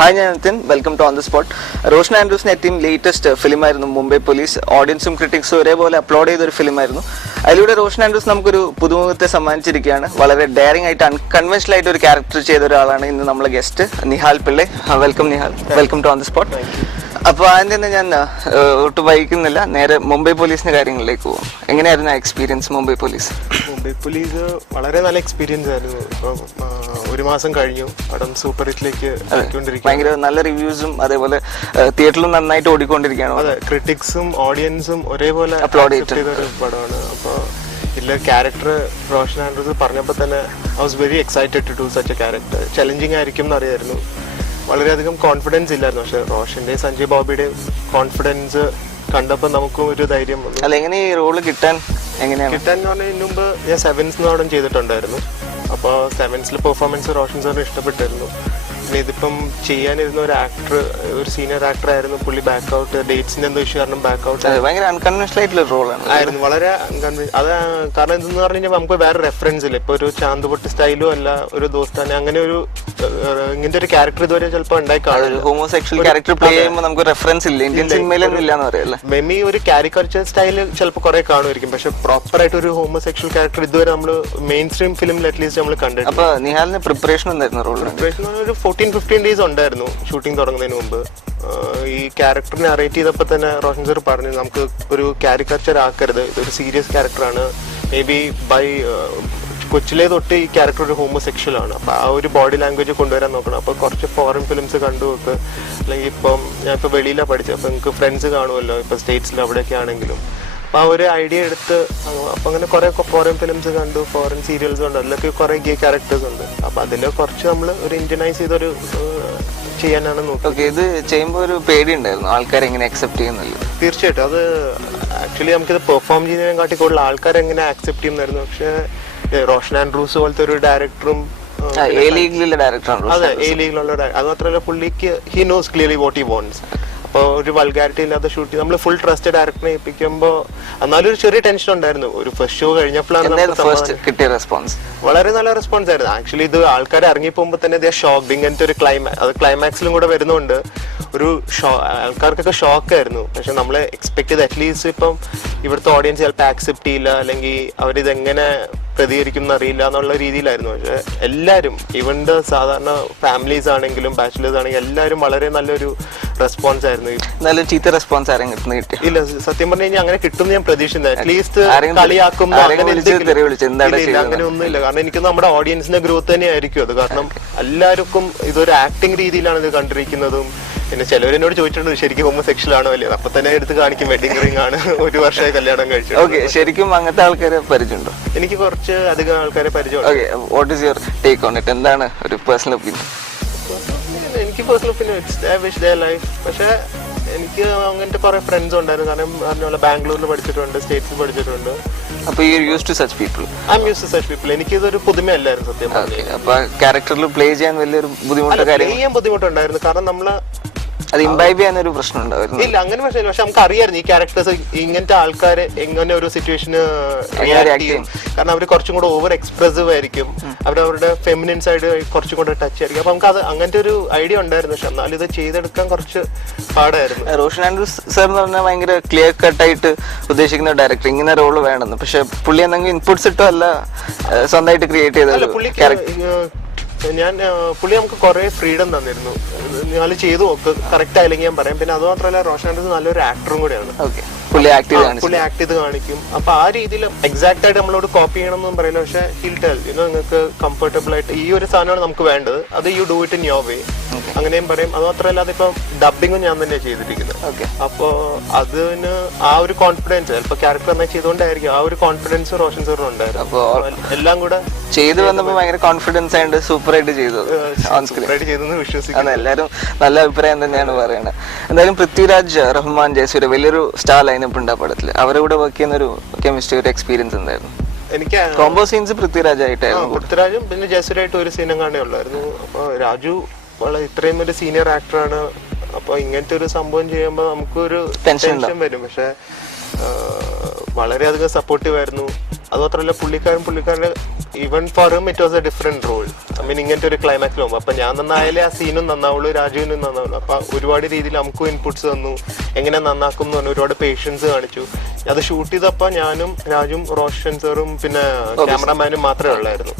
Hi, ഞാൻ Nithin. Welcome to on the spot. Roshan ആൻഡ്രൂസിന്റെ ഏറ്റവും ലേറ്റസ്റ്റ് ഫിലിമായിരുന്നു മുംബൈ പോലീസ്. ഓഡിയൻസും ക്രിറ്റിക്സും ഒരേപോലെ അപ്ലോഡ് ചെയ്തൊരു ഫിലിമായിരുന്നു. അതിലൂടെ റോഷൻ ആൻഡ്രൂസ് നമുക്കൊരു പുതുമുഖത്തെ സമ്മാനിച്ചിരിക്കുകയാണ്. വളരെ ഡയറിംഗ് ആയിട്ട് അൺകൺവെൻഷനൽ ആയിട്ട് ഒരു ക്യാരക്ടർ ചെയ്ത ഒരാളാണ് ഇന്ന് നമ്മളെ guest Nihal Pillai. Welcome Nihal, welcome to on the spot. അപ്പോൾ ആദ്യം തന്നെ ഞാൻ ഒട്ടും വൈകുന്നില്ല, നേരെ മുംബൈ പോലീസിന്റെ കാര്യങ്ങളിലേക്ക് പോകും. എങ്ങനെയായിരുന്നു ആ experience Mumbai police? Mumbai police വളരെ നല്ല എക്സ്പീരിയൻസ് ആയിരുന്നു. ഇപ്പം ഒരു മാസം കഴിഞ്ഞു, പടം സൂപ്പർ ഹിറ്റിലേക്ക് ഭയങ്കര നല്ല റിവ്യൂസും അതേപോലെ തിയേറ്ററിലും നന്നായിട്ട് ഓടിക്കൊണ്ടിരിക്കുകയാണ്. അതെ, ക്രിറ്റിക്സും ഓഡിയൻസും ഒരേപോലെ അപ്ലോഡ് ചെയ്ത ഒരു പടമാണ്. അപ്പോൾ ഇതിലെ ക്യാരക്ടർ റോഷൻ ആൻഡ്രൂസ് പറഞ്ഞപ്പോൾ തന്നെ I was very excited to do such a character. Challenging ആയിരിക്കും എന്നറിയായിരുന്നു. വളരെയധികം കോൺഫിഡൻസ് ഇല്ലായിരുന്നു, പക്ഷെ റോഷന്റെയും സഞ്ജയ് ബോബിയുടെയും കോൺഫിഡൻസ് കണ്ടപ്പോൾ നമുക്കും ഒരു ധൈര്യം വന്നു. അല്ല, എങ്ങനെ ഈ റോള് കിട്ടാൻ എന്ന് പറഞ്ഞാൽ ഇതിന് മുമ്പ് ഞാൻ സെവൻസിനോടും ചെയ്തിട്ടുണ്ടായിരുന്നു. അപ്പോൾ സെവൻസിൽ പെർഫോമൻസ് റോഷൻ സാറിന് ഇഷ്ടപ്പെട്ടിരുന്നു. പിന്നെ ഇതിപ്പം ചെയ്യാനിരുന്ന ഒരു ആക്ടർ, ഒരു സീനിയർ ആക്ടർ ആയിരുന്നു. പുള്ളി ബാക്ക് ഔട്ട്, ഡേറ്റ്സിന്റെ എന്തോ ഇഷ്യൂ കാരണം ബാക്ക് ഔട്ട് ഭയങ്കര അൺകൺവെൻഷനൽ ആയിട്ടുള്ള റോളാണ് ആയിരുന്നു. വളരെ അത് കാരണം എന്തെന്ന് പറഞ്ഞു കഴിഞ്ഞാൽ നമുക്ക് വേറെ റെഫറൻസ് ഇല്ല. ഇപ്പൊ ഒരു ചാന്തുപൊട്ട് സ്റ്റൈലും അല്ല, ഒരു ദോസ്താനെ അങ്ങനെ ഒരു ഇങ്ങനത്തെ ഒരു ക്യാരക്ടർ ഇതുവരെ ചിലപ്പോൾ ഉണ്ടായി കാണും. ഹോമോസെക്ഷൽ ക്യാരക്ടർ പ്ലേ ചെയ്യുമ്പോൾ നമുക്ക് റെഫറൻസ് ഇല്ല, ഇന്ത്യൻ സിനിമയിലൊന്നും ഇല്ലാന്ന് പറയല്ലേ. മെമി ഒരു കാരിക്കൾച്ചർ സ്റ്റൈല് ചിലപ്പോൾ കുറെ കാണുമായിരിക്കും, പക്ഷെ പ്രോപ്പർ ആയിട്ട് ഒരു ഹോമോസെക്ഷൽ ക്യാരക്ടർ ഇതുവരെ നമ്മൾ മെയിൻ സ്ട്രീം ഫിലിമിൽ അറ്റ്ലീസ്റ്റ് നമ്മൾ കണ്ടിട്ടുണ്ട്. അപ്പൊ നിഹാലിന് പ്രിപ്പറേഷൻ എന്തായിരുന്നു? റോൾ പ്രിപ്പറേഷൻ ഒരു 14-15 ഡേയ്സ് ഉണ്ടായിരുന്നു ഷൂട്ടിംഗ് തുടങ്ങുന്നതിന് മുമ്പ്. ഈ ക്യാരക്ടറിനെ അറേറ്റ് ചെയ്തപ്പോൾ തന്നെ റോഷൻ സർ പറഞ്ഞു നമുക്ക് ഒരു കാരിക്കൾച്ചർ ആക്കരുത്, ഇതൊരു സീരിയസ് ക്യാരക്ടറാണ്. മേ ബി ബൈ കൊച്ചിലേ തൊട്ട് ഈ ക്യാരക്ടർ ഒരു ഹോമോസെക്ഷൽ ആണ്. അപ്പോൾ ആ ഒരു ബോഡി ലാംഗ്വേജ് കൊണ്ടുവരാൻ നോക്കണം. അപ്പോൾ കുറച്ച് ഫോറിൻ ഫിലിംസ് കണ്ടു വെക്ക്, അല്ലെങ്കിൽ ഇപ്പം ഞാൻ ഇപ്പോൾ വെളിയിലാണ് പഠിച്ചത്, അപ്പോൾ നിങ്ങൾക്ക് ഫ്രണ്ട്സ് കാണുമല്ലോ ഇപ്പോൾ സ്റ്റേറ്റ്സിൽ അവിടെയൊക്കെ ആണെങ്കിലും. അപ്പോൾ ആ ഒരു ഐഡിയ എടുത്ത് അപ്പം അങ്ങനെ കുറേ ഫോറിൻ ഫിലിംസ് കണ്ടു, ഫോറിൻ സീരിയൽസ് ഉണ്ട്, അതിലൊക്കെ കുറേ ഗേ ക്യാരക്ടേഴ്സ് ഉണ്ട്. അപ്പോൾ അതിൽ കുറച്ച് നമ്മൾ ഒരു ഇന്ത്യനൈസ് ചെയ്തൊരു ചെയ്യാനാണ് നോക്കുന്നത്. ഇത് ചെയ്യുമ്പോൾ ഒരു പേടി ഉണ്ടായിരുന്നു, ആൾക്കാർ എങ്ങനെ അക്സെപ്റ്റ് ചെയ്യുന്നില്ല? തീർച്ചയായിട്ടും അത് ആക്ച്വലി നമുക്കിത് പെർഫോം ചെയ്യുന്നതിനെക്കാട്ടി കൂടുതൽ ആൾക്കാർ എങ്ങനെ ആക്സെപ്റ്റ് ചെയ്യുന്നതായിരുന്നു. പക്ഷേ റോഷൻ ആൻഡ്രൂസ് പോലത്തെ ഒരു ഡയറക്ടറും അതെ, എ ലീഗിലുള്ള അത് മാത്രമല്ല പുള്ളിക്ക് he knows clearly what he wants. അപ്പോൾ ഒരു വൾഗാരിറ്റി ഇല്ലാതെ ഷൂട്ട് നമ്മൾ ഫുൾ ട്രസ്റ്റ് ഡയറക്ടറിനെ ഏൽപ്പിക്കുമ്പോൾ എന്നാലും ഒരു ചെറിയ ടെൻഷൻ ഉണ്ടായിരുന്നു. ഒരു ഫസ്റ്റ് ഷോ കഴിഞ്ഞപ്പോഴാണ് കിട്ടിയ റെസ്പോൺസ് വളരെ നല്ല റെസ്പോൺസ് ആയിരുന്നു. ആക്ച്വലി ഇത് ആൾക്കാർ ഇറങ്ങി പോകുമ്പോൾ തന്നെ ഷോക്ക്, ഇങ്ങനത്തെ ഒരു ക്ലൈമാക്സിലും കൂടെ വരുന്നുണ്ട്. ഒരു ആൾക്കാർക്കൊക്കെ ഷോക്കായിരുന്നു. പക്ഷെ നമ്മൾ എക്സ്പെക്ട് ചെയ്ത് അറ്റ്ലീസ്റ്റ് ഇപ്പം ഇവിടുത്തെ ഓഡിയൻസ് ചിലപ്പോൾ ആക്സെപ്റ്റ് ചെയ്യില്ല, അല്ലെങ്കിൽ അവരിതെങ്ങനെ പ്രതികരിക്കും എന്നറിയില്ല എന്നുള്ള രീതിയിലായിരുന്നു. പക്ഷെ എല്ലാവരും ഇവന്റെ സാധാരണ ഫാമിലീസ് ആണെങ്കിലും ബാച്ചിലേഴ്സ് ആണെങ്കിലും എല്ലാവരും വളരെ നല്ലൊരു റെസ്പോൺസ് ആയിരുന്നു. നല്ല ചീത്ത റെസ്പോൺസ് ആരെങ്കിലും കിട്ടി? ഇല്ല, സത്യം പറഞ്ഞു കഴിഞ്ഞാൽ അങ്ങനെ കിട്ടുമെന്ന് ഞാൻ പ്രതീക്ഷിച്ചില്ല. അറ്റ്ലീസ്റ്റ് കളിയാക്കുമ്പോൾ അങ്ങനെ ഒന്നുമില്ല. കാരണം എനിക്ക് നമ്മുടെ ഓഡിയൻസിന്റെ ഗ്രോത്ത് തന്നെ ആയിരിക്കും അത്. കാരണം എല്ലാവർക്കും ഇതൊരു ആക്ടിങ് രീതിയിലാണ് ഇത് കണ്ടിരിക്കുന്നതും. പിന്നെ ചിലവരെന്നോട് ചോദിച്ചിട്ടുണ്ട് ശരിക്കും ഹോമോസെക്ഷൽ ആണോ അല്ലേ, അപ്പൊ തന്നെ എടുത്ത് കാണിക്കും വെഡിങ് റിംഗ് ആണ്, ഒരു വർഷമായി കല്യാണം കഴിച്ചു. ഓക്കെ, ശരിക്കും അങ്ങനത്തെ ആൾക്കാരെ പരിചയമുണ്ടോ? എനിക്ക് കുറച്ച് അധികം ആൾക്കാരെ പരിചയമുണ്ട്. What is your take on it? എന്താണ് ഒരു പേഴ്സണൽ ഒപ്പീനിയൻ? എനിക്ക് personal opinion wish their life. പക്ഷെ എനിക്ക് അങ്ങനത്തെ കുറെ ഫ്രണ്ട്സ് ഉണ്ടായിരുന്നു. കാരണം പറഞ്ഞ പോലെ ബാംഗ്ലൂരിൽ പഠിച്ചിട്ടുണ്ട്, സ്റ്റേറ്റ്സിൽ പഠിച്ചിട്ടുണ്ട്. അപ്പോൾ you used to such people? I am used to such people. എനിക്കിതൊരു പുതുമയല്ലായിരുന്നു സത്യം പറഞ്ഞാൽ. അപ്പോൾ ക്യാരക്ടറിൽ പ്ലേ ചെയ്യാൻ വലിയൊരു ബുദ്ധിമുട്ടുണ്ടായിരുന്നു. കാരണം നമ്മള് അത് ഇംബൈബ് ചെയ്യാനൊരു പ്രശ്നം ഉണ്ടായിരുന്നു. ഇല്ല, അങ്ങനെ പ്രശ്നമില്ല. പക്ഷെ നമുക്ക് അറിയായിരുന്നു ഈ ക്യാരക്ടേഴ്സ് ഇങ്ങനത്തെ ആൾക്കാരെ എങ്ങനെ ഒരു സിറ്റുവേഷന് റിയാക്ട് ചെയ്യും. കാരണം അവർ കുറച്ചും കൂടെ ഓവർ എക്സ്പ്രസീവ് ആയിരിക്കും, അവരവരുടെ ഫെമിനിൻ സൈഡ് കുറച്ചും കൂടെ ടച്ച് ആയിരിക്കും. അപ്പൊ നമുക്ക് അത് അങ്ങനത്തെ ഒരു ഐഡിയ ഉണ്ടായിരുന്നു. പക്ഷെ എന്നാലും ഇത് ചെയ്തെടുക്കാൻ കുറച്ച് പാടായിരുന്നു. റോഷൻ ആൻഡ്രൂസ് സാർ എന്ന് പറഞ്ഞാൽ ഭയങ്കര ക്ലിയർ കട്ടായിട്ട് ഉദ്ദേശിക്കുന്ന ഡയറക്ടർ, ഇങ്ങനെ റോള് വേണമെന്ന്. പക്ഷെ പുള്ളി എന്തെങ്കിലും ഇൻപുട്സ് ഇട്ടോ അല്ല സ്വന്തമായിട്ട് ക്രിയേറ്റ് ചെയ്ത പുള്ളി നമുക്ക് കുറെ ഫ്രീഡം തന്നിരുന്നു. ഞാൻ ചെയ്തു നോക്ക്, കറക്റ്റ് ആയില്ലെങ്കിൽ ഞാൻ പറയാം. പിന്നെ അത് മാത്രമല്ല റോഷൻ ആൻഡ്രൂസ് നല്ലൊരു ആക്ടറും കൂടെയാണ്. പുള്ളി ആക്ട് ചെയ്ത് കാണിക്കും. അപ്പൊ ആ രീതിയിൽ എക്സാക്ട് ആയിട്ട് നമ്മളോട് കോപ്പി ചെയ്യണം എന്നും പറയില്ല. പക്ഷെ ഹിൽ ടെൽ നിങ്ങൾക്ക് കംഫർട്ടബിൾ ആയിട്ട് ഈ ഒരു സാധനമാണ് നമുക്ക് വേണ്ടത്, അത് you do it in your way, അങ്ങനെയും പറയും. അത് മാത്രമല്ല അതിപ്പോ ഡബിങ്ങും ഞാൻ തന്നെയാണ് ചെയ്തിരിക്കുന്നത്. അപ്പോ അതിന് ആ ഒരു കോൺഫിഡൻസ് ചിലപ്പോ ക്യാരക്ടർ തന്നെ ചെയ്തുകൊണ്ടായിരിക്കും ആ ഒരു കോൺഫിഡൻസ് റോഷൻ സാറിന് ഉണ്ടായിരുന്നു. അപ്പൊ എല്ലാം കൂടെ ചെയ്തു വന്നപ്പോ ഭയങ്കര കോൺഫിഡൻസ് ആയിട്ട് സൂപ്പറായിട്ട് ചെയ്തു, വിശ്വസിക്കുന്നു. എല്ലാവരും നല്ല അഭിപ്രായം തന്നെയാണ് പറയുന്നത്. എന്തായാലും പൃഥ്വിരാജ്, റഹ്മാൻ, ജയസൂര്യ വലിയൊരു സ്റ്റാർ ലൈനപ്പ് ഉണ്ട് ആ പടത്തിൽ. അവരുടെ കൂടെ വർക്ക് ചെയ്യുന്ന ഒരു കെമിസ്ട്രി, ഒരു എക്സ്പീരിയൻസ് എന്തായിരുന്നു? എനിക്ക് കോംബോ സീൻസ് പൃഥ്വിരാജായിട്ടായിരുന്നു. പൃഥ്വിരാജും പിന്നെ ജയസൂര്യായിട്ട് ഒരു സീനും കാണേ ഉള്ളായിരുന്നു. അപ്പൊ രാജു ഇത്രയും ഒരു സീനിയർ ആക്ടറാണ്. അപ്പൊ ഇങ്ങനത്തെ ഒരു സംഭവം ചെയ്യുമ്പോൾ നമുക്കൊരു ടെൻഷൻ വരും. പക്ഷെ വളരെയധികം സപ്പോർട്ടീവ് ആയിരുന്നു. അതുമാത്രമല്ല പുള്ളിക്കാരൻ്റെ even for him it was a different role. I mean ഇങ്ങനത്തെ ഒരു ക്ലൈമാക്സിൽ പോകുമ്പോൾ അപ്പൊ ഞാൻ നന്നായാലേ ആ സീനും നന്നാവുള്ളൂ, രാജുവിനും നന്നാവുള്ളൂ. അപ്പൊ ഒരുപാട് രീതിയിൽ നമുക്കും ഇൻപുട്സ് തന്നു, എങ്ങനെ നന്നാക്കും എന്ന് പറഞ്ഞു, ഒരുപാട് പേഷ്യൻസ് കാണിച്ചു. അത് ഷൂട്ട് ചെയ്തപ്പോ ഞാനും രാജും റോഷൻ സാറും പിന്നെ ക്യാമറമാനും മാത്രമേ ഉള്ളായിരുന്നു.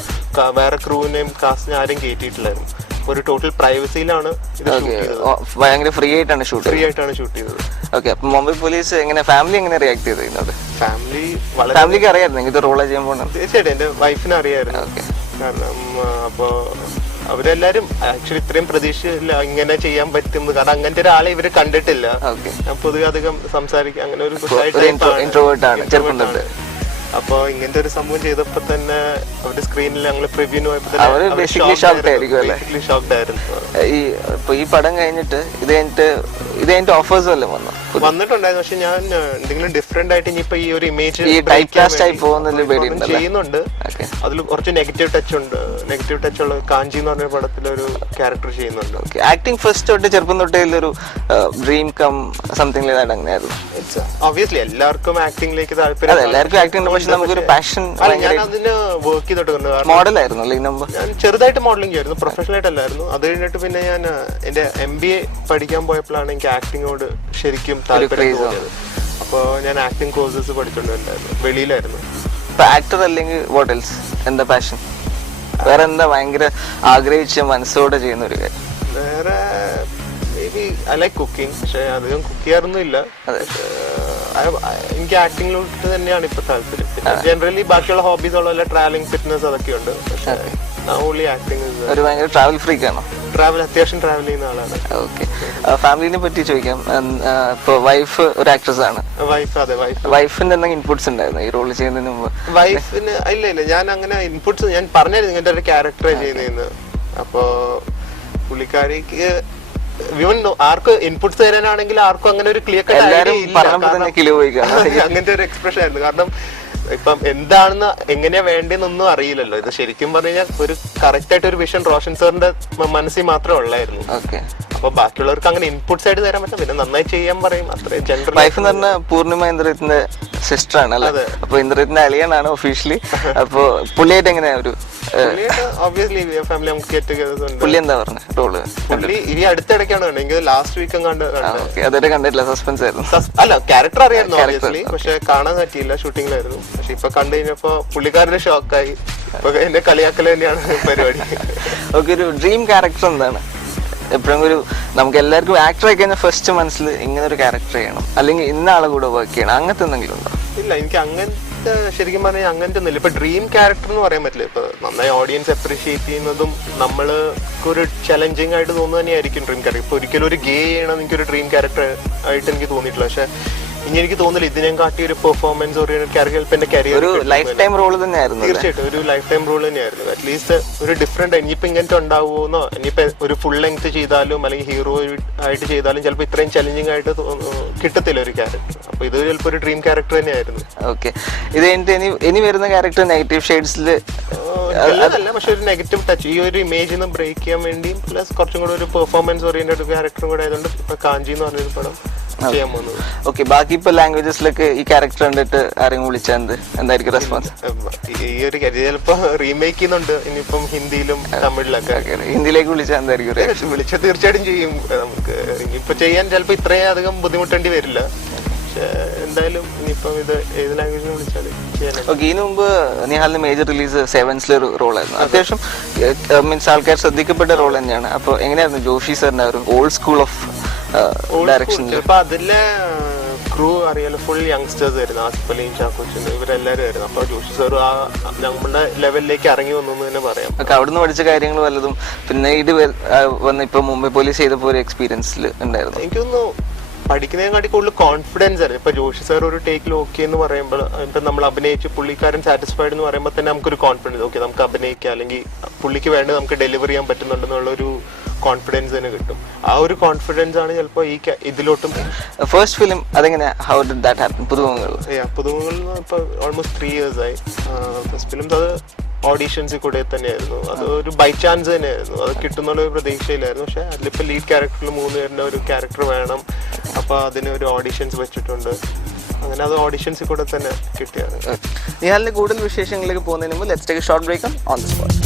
വേറെ ക്രൂവിനെയും കാസ്റ്റിനെ ആരും കയറ്റിയിട്ടില്ലായിരുന്നു. ഒരു ടോട്ടൽ പ്രൈവസിയിലാണ് ഇത് ഷൂട്ട് ചെയ്തത്. ഭയങ്കര ഫ്രീ ആയിട്ടാണ് ഷൂട്ട് ചെയ്തത്. ഓക്കെ, അപ്പൊ മുംബൈ പോലീസ് എങ്ങനെ ഫാമിലി എങ്ങനെ റിയാക്ട് ചെയ്തിരുന്നത്? ഫാമിലിക്ക് അറിയായിരുന്നു ഇത് റോള് ചെയ്യുമ്പോൾ? തീർച്ചയായിട്ടും എന്റെ വൈഫിന് അറിയായിരുന്നു. കാരണം അപ്പോ അവരെല്ലാരും ആക്ച്വലി ഇത്രയും പ്രതീക്ഷയില്ല ഇങ്ങനെ ചെയ്യാൻ പറ്റും, കാരണം അങ്ങനത്തെ ഒരാളെ ഇവര് കണ്ടിട്ടില്ല. ഞാൻ പൊതുവെ അധികം സംസാരിക്കാൻ അങ്ങനെ ഒരു അപ്പൊ ഇങ്ങനത്തെ ഒരു സംഭവം ചെയ്തപ്പോ തന്നെ അവരുടെ സ്ക്രീനിൽ ഞങ്ങൾ പ്രിവ്യൂന് പോയപ്പോ ഈ പടം കഴിഞ്ഞിട്ട് ഇത് കഴിഞ്ഞിട്ട് ഓഫേഴ്സ് വല്ലതും വന്നിട്ടുണ്ടായിരുന്നു. പക്ഷെ ഞാൻ എന്തെങ്കിലും ഡിഫറെന്റ് ആയിട്ട് ഇനിയിപ്പോ ഈ ഒരു ഇമേജ് ചെയ്യുന്നുണ്ട്. അതിൽ കുറച്ച് നെഗറ്റീവ് ടച്ച് ഉള്ള കാഞ്ചി എന്ന് പറഞ്ഞ പടത്തിലൊരു ക്യാരക്ടർ ചെയ്യുന്നുണ്ട്. ആക്ടിങ് ഫസ്റ്റ് തൊട്ട് ചെറുപ്പം തൊട്ടേ ഒരു ഡ്രീം കം സംതിങ് അങ്ങനെയായിരുന്നു. ഒബ്വിയസ്ലി എല്ലാവർക്കും ആക്ടിംഗിലേക്ക് താല്പര്യം, നമുക്കൊരു പാഷൻ. ഞാൻ അതിന് വർക്ക് ചെയ്തിട്ടുണ്ട്. മോഡലായിരുന്നു, ഞാൻ ചെറുതായിട്ട് മോഡലിംഗ് ആയിരുന്നു, പ്രൊഫഷണൽ ആയിട്ടല്ലായിരുന്നു. അത് കഴിഞ്ഞിട്ട് പിന്നെ ഞാൻ എന്റെ MBA പഠിക്കാൻ പോയപ്പോഴാണ് എനിക്ക് ആക്ടിങ്ങോട് ശരിക്കും താല്പര്യം തോന്നിയത്. അപ്പോൾ ഞാൻ ആക്ടിങ് കോഴ്സസ് പഠിച്ചിട്ടുണ്ടായിരുന്നു, വെളിയിലായിരുന്നു. ആക്ടർ അല്ലെങ്കിൽ വാട്ട് എൽസ്? എന്താ പാഷൻ? വേറെ എന്താ ഭയങ്കര ആഗ്രഹിച്ച മനസ്സോടെ ചെയ്യുന്ന ഒരു കാര്യം? വേറെ മേബി ഐ ലൈക്ക് കുക്കിംഗ്. പക്ഷെ അധികം കുക്ക് ചെയ്യാറൊന്നും ഇല്ല. എനിക്ക് ആക്ടിങ്ങിലോട്ട് തന്നെയാണ് ഇപ്പൊ താല്പര്യം. ജനറലി ബാക്കിയുള്ള ഹോബീസ് ഉള്ള ട്രാവലിംഗ്, ഫിറ്റ്നസ് അതൊക്കെ ഉണ്ട്. പക്ഷെ ഓൺലി ആക്ടിങ്. ഒരു ഭയങ്കര ട്രാവൽ ഫ്രീക്ക് ആണോ? അത്യാവശ്യം ട്രാവൽ ചെയ്യുന്ന ആളാണ്. ഓക്കെ, ഫാമിലിനെ പറ്റി ചോദിക്കാം. ഇപ്പൊ വൈഫ് ഒരു ആക്ട്രസ് ആണ്. വൈഫിന്റെ എന്തെങ്കിലും ഇൻപുട്സ് ഉണ്ടായിരുന്നു ഈ റോൾ ചെയ്യുന്നതിന് മുമ്പ്? വൈഫിന് ഇല്ല, ഞാൻ അങ്ങനെ ഇൻപുട്സ് ഞാൻ പറഞ്ഞായിരുന്നു ഇങ്ങനത്തെ ഒരു ക്യാരക്ടർ ചെയ്യുന്നതെന്ന്. അപ്പോ പുള്ളിക്കാരിക്ക് ആർക്കും ഇൻപുട്സ് തരാനാണെങ്കിൽ ആർക്കും അങ്ങനെ ഒരു ക്ലിയർ അങ്ങനത്തെ ഒരു എക്സ്പ്രഷൻ ആയിരുന്നു. കാരണം ഇപ്പം എന്താണെന്ന് എങ്ങനെയാ വേണ്ടെന്നൊന്നും അറിയില്ലല്ലോ. ഇത് ശരിക്കും പറഞ്ഞു കഴിഞ്ഞാൽ ഒരു കറക്റ്റ് ആയിട്ട് ഒരു വിഷൻ റോഷൻ സാറിന്റെ മനസ്സിൽ മാത്രമേ ഉള്ളായിരുന്നു. അപ്പൊ ബാക്കിയുള്ളവർക്ക് അങ്ങനെ ഇൻപുട്സ് ആയിട്ട് തരാൻ പറ്റും, പിന്നെ നന്നായി ചെയ്യാൻ പറയും. അത്രയും ജനറൽ. വൈഫ് എന്ന് പറഞ്ഞാൽ പൂർണിമ ഇന്ദ്രജിത്തിന്റെ സിസ്റ്റർ ആണ് അല്ലേ? അപ്പൊ ഇന്ദ്രജിത്തിന്റെ അളിയനാണ് ഒഫീഷ്യലി. അപ്പൊ പുള്ളിയായിട്ട് എങ്ങനെയാ ഒരു ഒബ്വിയസ്ലി ഫാമിലി നമുക്ക് ഗെറ്റ് ടുഗദേഴ്സ് ഉണ്ട്. പുള്ളി എന്താ പറഞ്ഞ റോള്? പുള്ളി ഇനി അടുത്തിടയ്ക്കാണ് കണ്ടത്, എനിക്ക് ലാസ്റ്റ് വീക്കും അതുവരെ കണ്ടിട്ടില്ല, സസ്പെൻസ് ആയിരുന്നു. അല്ല, ക്യാരക്ടർ അറിയായിരുന്നു ഒബ്വിയസ്ലി, പക്ഷെ കാണാൻ പറ്റിയില്ല, ഷൂട്ടിങ്ങിലായിരുന്നു. പക്ഷെ ഇപ്പൊ കണ്ടു കഴിഞ്ഞപ്പോ പുള്ളിക്കാരന്റെ ഷോക്കായി. ഇപ്പൊ എന്റെ കളിയാക്കൽ തന്നെയാണ് പരിപാടി. ഓക്കെ, ഒരു ഡ്രീം ക്യാരക്ടർ എന്താണ്? എപ്പോഴും ഒരു നമുക്ക് എല്ലാവർക്കും ആക്ടർ ആയി കഴിഞ്ഞാൽ ഫസ്റ്റ് മനസ്സിൽ ഇങ്ങനെ ഒരു ക്യാരക്ടർ ചെയ്യണം, അല്ലെങ്കിൽ ഇന്ന ആളെ കൂടെ വർക്ക് ചെയ്യണം, അങ്ങനത്തെ എന്തെങ്കിലും ഉണ്ടോ? ഇല്ല, എനിക്ക് അങ്ങനത്തെ ശരിക്കും പറഞ്ഞാൽ അങ്ങനത്തെ ഒന്നുമില്ല. ഇപ്പൊ ഡ്രീം ക്യാരക്ടർ എന്ന് പറയാൻ പറ്റില്ല. ഇപ്പൊ നന്നായി ഓഡിയൻസ് അപ്രീഷിയേറ്റ് ചെയ്യുന്നതും നമ്മൾക്കൊരു ചലഞ്ചിങ് ആയിട്ട് തോന്നുന്നത് തന്നെയായിരിക്കും ഡ്രീം ക്യാരക്ടർ. ഇപ്പൊ ഒരിക്കലും ഒരു ഗേ ചെയ്യണം എനിക്കൊരു ഡ്രീം ക്യാരക്ടർ ആയിട്ട് എനിക്ക് തോന്നിയിട്ടില്ല. പക്ഷെ ഇനി എനിക്ക് തോന്നില്ല ഇതിനെ കാട്ടി ഒരു പെർഫോമൻസ് ഓറിയന്റഡ് ക്യാരക്ടർ എന്റെ കരിയർ ഒരു ലൈഫ് ടൈം റോൾ തന്നെയായിരുന്നു. തീർച്ചയായിട്ടും ഒരു ലൈഫ് ടൈം റോൾ തന്നെയായിരുന്നു. അറ്റ്ലീസ്റ്റ് ഒരു ഡിഫറെന്റ്. ഇനിയിപ്പോ ഇങ്ങനത്തെ ഉണ്ടാവുമെന്നോ, ഇനിയിപ്പോ ഒരു ഫുൾ ലെങ്ത് ചെയ്താലും അല്ലെങ്കിൽ ഹീറോ ആയിട്ട് ചെയ്താലും ചിലപ്പോൾ ഇത്രയും ചലഞ്ചിങ് ആയിട്ട് കിട്ടത്തില്ല ഒരു ക്യാരക്ടർ. അപ്പൊ ഇത് ചിലപ്പോൾ ഒരു ഡ്രീം ക്യാരക്ടർ തന്നെയായിരുന്നു. ഓക്കെ, ഇത് ഇനി വരുന്ന ക്യാരക്ടർ നെഗറ്റീവ് ഷെയ്ഡ്സിൽ അല്ല, പക്ഷെ ഒരു നെഗറ്റീവ് ടച്ച് ഈ ഒരു ഇമേജിൽ നിന്ന് ബ്രേക്ക് ചെയ്യാൻ വേണ്ടിയും പ്ലസ് കുറച്ചും കൂടെ ഒരു പെർഫോമൻസ് ഓറിയന്റഡ് ക്യാരക്ടറും കൂടെ ആയതുകൊണ്ട് ഇപ്പൊ കാഞ്ചി എന്ന് പറഞ്ഞൊരു പടം ചെയ്യാൻ പോകുന്നത്. ഓക്കെ, ബാക്കി ഇപ്പൊ ലാംഗ്വേജസിലൊക്കെ ഈ ക്യാരക്ടർ കണ്ടിട്ട് ആരെങ്കിലും വിളിച്ചാൽ എന്തായിരിക്കും റെസ്പോൺസ്? ഈ ഒരു ചിലപ്പോ റീമേക്ക് ചെയ്യുന്നുണ്ട് ഇനിയിപ്പം ഹിന്ദിയിലും തമിഴിലൊക്കെ. ഹിന്ദിയിലേക്ക് വിളിച്ചാൽ എന്തായിരിക്കും? വിളിച്ചാൽ തീർച്ചയായിട്ടും ചെയ്യും. നമുക്ക് ഇനിയിപ്പോ ചെയ്യാൻ ചിലപ്പോ ഇത്രയും അധികം ബുദ്ധിമുട്ടേണ്ടി വരില്ല. പക്ഷെ എന്തായാലും ഇനിയിപ്പം ഇത് ഏത് ലാംഗ്വേജിലും വിളിച്ചാലും ചെയ്യാൻ. ഓക്കെ, ഇതിനു മുമ്പ് നിഹാലിന്റെ മേജർ റിലീസ് സെവൻസിലെ ഒരു റോളായിരുന്നു. അത്യാവശ്യം മീൻസ് ആൾക്കാർ ശ്രദ്ധിക്കപ്പെട്ട റോൾ തന്നെയാണ്. അപ്പൊ എങ്ങനെയായിരുന്നു ജോഷി സാറിന്റെ ഒരു ഓൾഡ് സ്കൂൾ ഓഫ് ഡയറക്ഷൻ? ഇപ്പൊ അതിലെ ക്രൂ അറിയാലോ, ഫുൾ യങ്സ്റ്റേഴ്സ് ആയിരുന്നു. ആസിഫ് അലിയും ചാക്കോച്ചൻ ഇവരെല്ലാരും ആയിരുന്നു. അപ്പൊ ജോഷി സാർ ആ നമ്മുടെ ലെവലിലേക്ക് ഇറങ്ങി വന്നു എന്ന് തന്നെ പറയാം. അവിടുന്ന് പഠിച്ച കാര്യങ്ങൾ വല്ലതും പിന്നെ ഇത് വന്ന് ഇപ്പൊ മുംബൈ പോലീസ് ചെയ്തപ്പോ ഒരു എക്സ്പീരിയൻസിൽ ഉണ്ടായിരുന്നു? എനിക്കൊന്നു പഠിക്കുന്നതിനെക്കാട്ടി കൂടുതൽ കോൺഫിഡൻസ് ആയിരുന്നു. ഇപ്പൊ ജോഷി സാർ ഒരു ടേക്കിൽ ഓക്കെ എന്ന് പറയുമ്പോൾ, ഇപ്പൊ നമ്മൾ അഭിനയിച്ച് പുള്ളിക്കാരൻ സാറ്റിസ്ഫൈഡ് എന്ന് പറയുമ്പോൾ തന്നെ നമുക്കൊരു കോൺഫിഡൻസ്, ഓക്കെ നമുക്ക് അഭിനയിക്കാം, അല്ലെങ്കിൽ പുള്ളിക്ക് വേണ്ടി നമുക്ക് ഡെലിവർ ചെയ്യാൻ പറ്റുന്നുണ്ടെന്നുള്ളൊരു കോൺഫിഡൻസ് തന്നെ കിട്ടും. ആ ഒരു കോൺഫിഡൻസ് ആണ് ചിലപ്പോൾ ഈ ഇതിലോട്ടും. ഫസ്റ്റ് ഫിലിം അതെങ്ങനെയാ? How did that happen? പുതുമുഖങ്ങൾ ഇപ്പൊ ഓൾമോസ്റ്റ് 3 years ആയി. ഫസ്റ്റ് ഫിലിം അത് ഓഡീഷൻസിൽ കൂടെ തന്നെയായിരുന്നു. അത് ഒരു ബൈ ചാൻസ് തന്നെയായിരുന്നു. അത് കിട്ടുന്നുള്ള ഒരു പ്രതീക്ഷയിലായിരുന്നു. പക്ഷെ അതിലിപ്പോൾ ലീഡ് ക്യാരക്ടറിൽ 3 പേരുടെ ഒരു ക്യാരക്ടർ വേണം. അപ്പൊ അതിന് ഒരു ഓഡീഷൻസ് വെച്ചിട്ടുണ്ട്. അങ്ങനെ അത് ഓഡിഷൻസിൽ കൂടെ തന്നെ കിട്ടിയാണ്. നിഹാലിന്റെ കൂടുതൽ വിശേഷങ്ങളിലേക്ക് പോകുന്നതിന് മുമ്പ് let's take a short break on the spot.